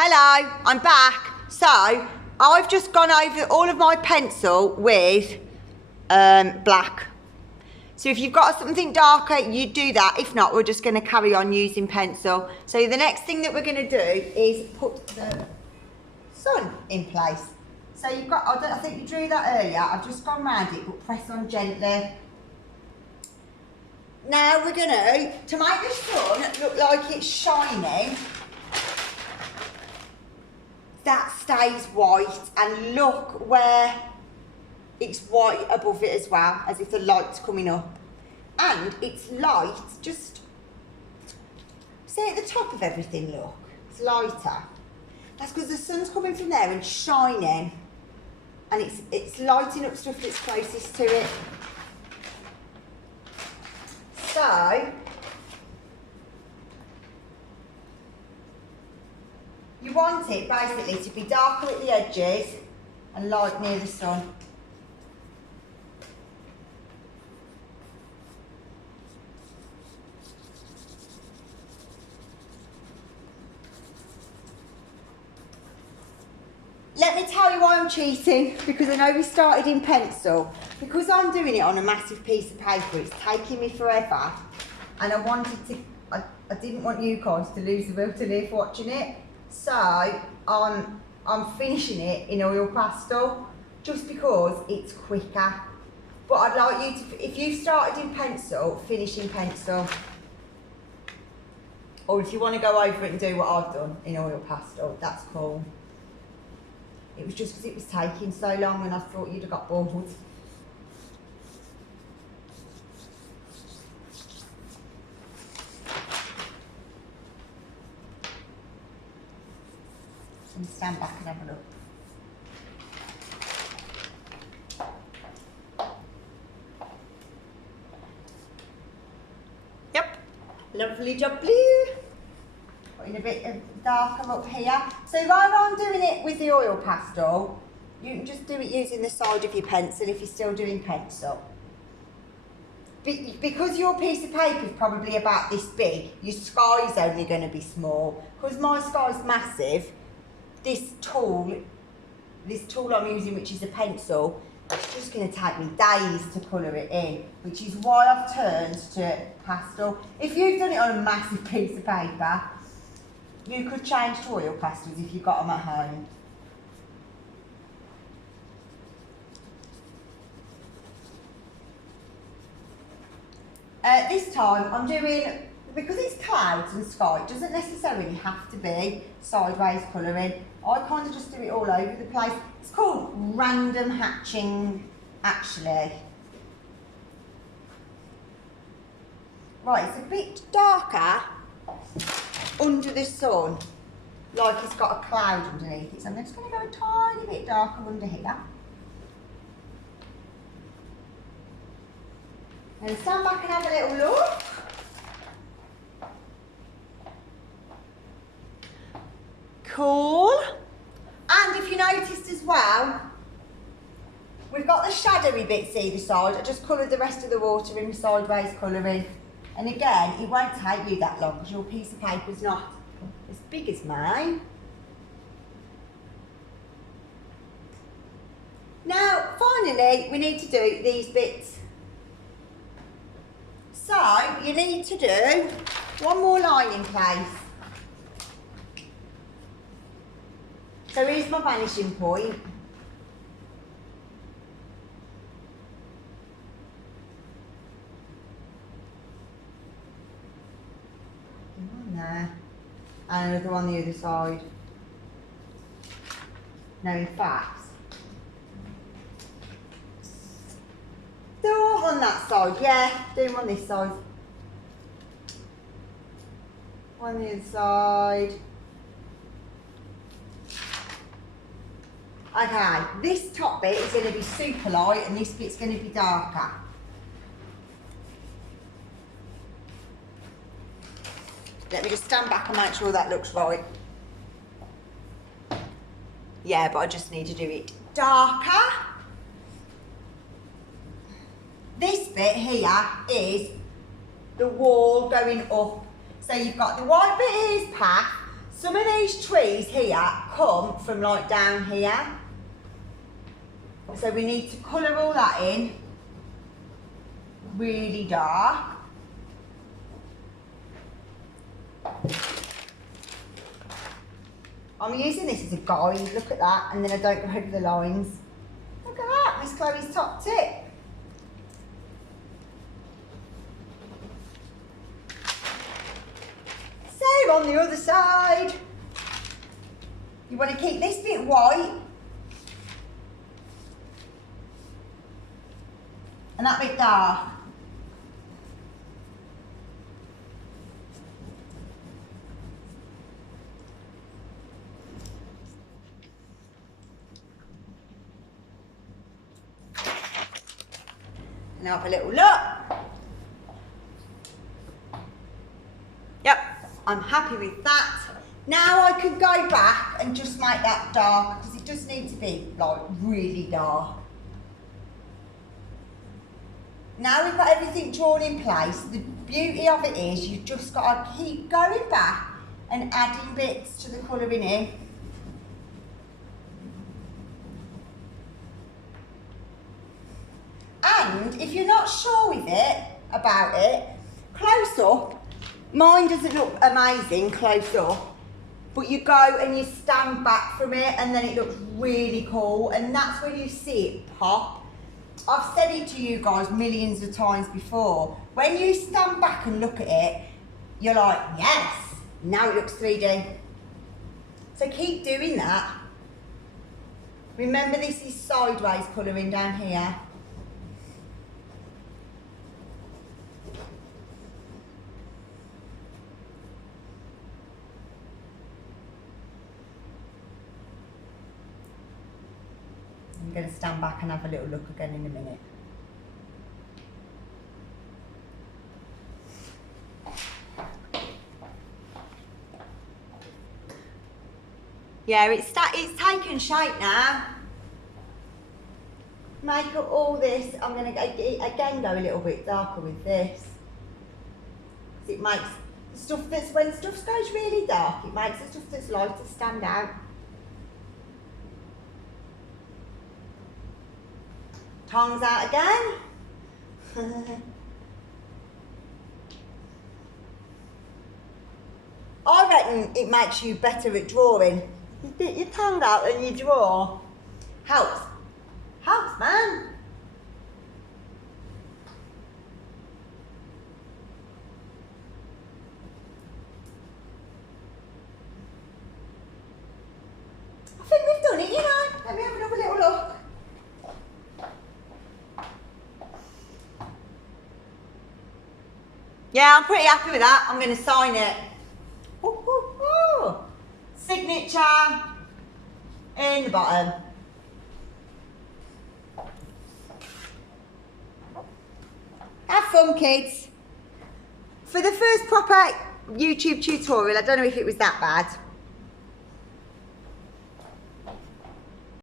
Hello, I'm back. So, I've just gone over all of my pencil with black. So if you've got something darker, you do that. If not, we're just going to carry on using pencil. So the next thing that we're going to do is put the sun in place. So you've got, I think you drew that earlier. I've just gone round it, but press on gently. Now we're going to make the sun look like it's shining, that stays white, and look where it's white above it as well, as if the light's coming up. And it's light, just see at the top of everything, look, it's lighter. That's because the sun's coming from there and shining, and it's lighting up stuff that's closest to it. So, you want it basically to be darker at the edges and light near the sun. Let me tell you why I'm cheating, because I know we started in pencil. Because I'm doing it on a massive piece of paper, it's taking me forever, and I didn't want you guys to lose the will to live watching it. So I'm finishing it in oil pastel just because it's quicker. But I'd like you to, if you started in pencil, finish in pencil. Or if you want to go over it and do what I've done in oil pastel, that's cool. It was just because it was taking so long and I thought you'd have got bored. And stand back and have a look. Yep, lovely jubbly. Putting a bit of darker up here. So while I'm doing it with the oil pastel, you can just do it using the side of your pencil if you're still doing pencil. Because your piece of paper is probably about this big, your sky's only going to be small. Because my sky's massive, this tool I'm using, which is a pencil, it's just going to take me days to colour it in, which is why I've turned to pastel. If you've done it on a massive piece of paper, you could change to oil pastels if you've got them at home. This time I'm doing, because it's clouds and sky, it doesn't necessarily have to be sideways colouring. I kind of just do it all over the place. It's called random hatching, actually. Right, it's a bit darker under the sun, like it's got a cloud underneath it. So I'm just going to go a tiny bit darker under here. And stand back and have a little look. Cool. And if you noticed as well, we've got the shadowy bits either side. I just coloured the rest of the water in sideways colouring. And again, it won't take you that long because your piece of paper is not as big as mine. Now, finally, we need to do these bits. So, you need to do one more line in place. So here's my vanishing point. One there. And another one the other side. No, in fact, do one on that side, yeah, do them on this side. One on the other side. Okay, this top bit is going to be super light and this bit's going to be darker. Let me just stand back and make sure that looks right. Yeah, but I just need to do it darker. This bit here is the wall going up. So you've got the white bit is path, Some of these trees here come from like down here. So we need to colour all that in really dark. I'm using this as a guide, look at that, and then I don't go over the lines. Look at that, Miss Chloe's top tip. Same on the other side. You want to keep this bit white and that bit dark. Now have a little look. Yep, I'm happy with that. Now I can go back and just make that dark because it does need to be like really dark. Now we've got everything drawn in place. The beauty of it is you've just got to keep going back and adding bits to the colouring in. And if you're not sure with it, about it, close up, mine doesn't look amazing close up, but you go and you stand back from it and then it looks really cool, and that's when you see it pop. I've said it to you guys millions of times before. When you stand back and look at it, you're like, yes, now it looks 3D. So keep doing that. Remember, this is sideways colouring down here. I'm going to stand back and have a little look again in a minute. Yeah, it's taken shape now. Make up all this. I'm going to again go a little bit darker with this. It makes the stuff that's, when stuff goes really dark, it makes the stuff that's lighter stand out. Tongs out again. I reckon it makes you better at drawing. You get your tongue out and you draw. Helps. Helps, man. I think we've done it, you know. Let me have another little look. Yeah, I'm pretty happy with that. I'm going to sign it. Ooh, ooh, ooh. Signature in the bottom. Have fun, kids. For the first proper YouTube tutorial, I don't know if it was that bad.